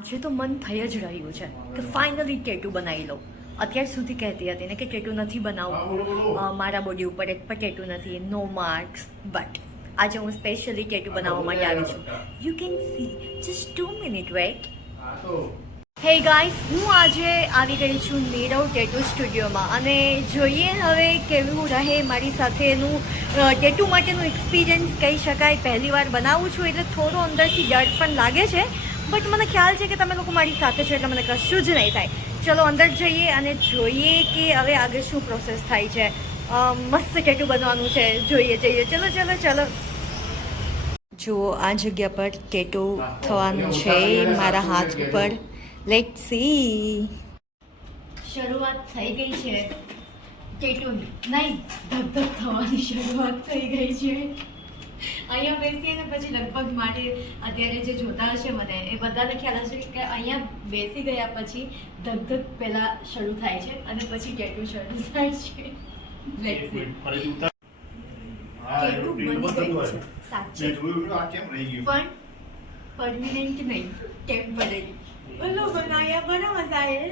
આજે તો મન થઈ જ રહ્યું છે કે ફાઇનલી ટેટુ બનાવી લઉં. અત્યાર સુધી કહેતી હતી ને કે ટેટુ નથી બનાવવું, મારા બોડી ઉપર એક પણ ટેટુ નથી, નો માર્ક્સ. બટ આજે હું સ્પેશિયલી ટેટુ બનાવવા માટે આવી છું. You can see, just 2 minute wait. Hey guys, હું આજે આવી ગઈ છું નીરવ ટેટુ સ્ટુડિયોમાં અને જોઈએ હવે કેવું રહે મારી સાથેનું ટેટુ માટેનું એક્સપિરિયન્સ કહી શકાય. પહેલી વાર બનાવું છું એટલે થોડો અંદરથી ડર પણ લાગે છે, બટ મને ખ્યાલ છે કે તમે લોકો મારી સાથે છો એટલે મને કશું જ નહીં થાય. ચલો અંદર જઈએ અને જોઈએ કે હવે આગળ શું પ્રોસેસ થાય છે. મસ્ત ટેટુ બનવાનું છે, જોઈએ જઈએ. ચલો ચલો ચલો. જુઓ, આ જગ્યા પર ટેટુ થવાનું છે મારા હાથ ઉપર. Let's see. શરૂઆત થઈ ગઈ છે ટેટુની, નહીં ધક થવાની શરૂઆત થઈ ગઈ છે. અહીંયા બેસીએ ને પછી લગભગ માટે અત્યારે જે જોતા હશે મને એ બધાને ખ્યાલ હશે કે અહીંયા બેસી ગયા પછી ધક પહેલા શરૂ થાય છે અને પછી ટેટુ શરૂ થાય છે. Let's see. ટેટુ બની ગયું છે સાચે, પણ પરમિનન્ટ નહીં, ટેમ્પરરી. ઓલો બનાયા બના મજા આવે.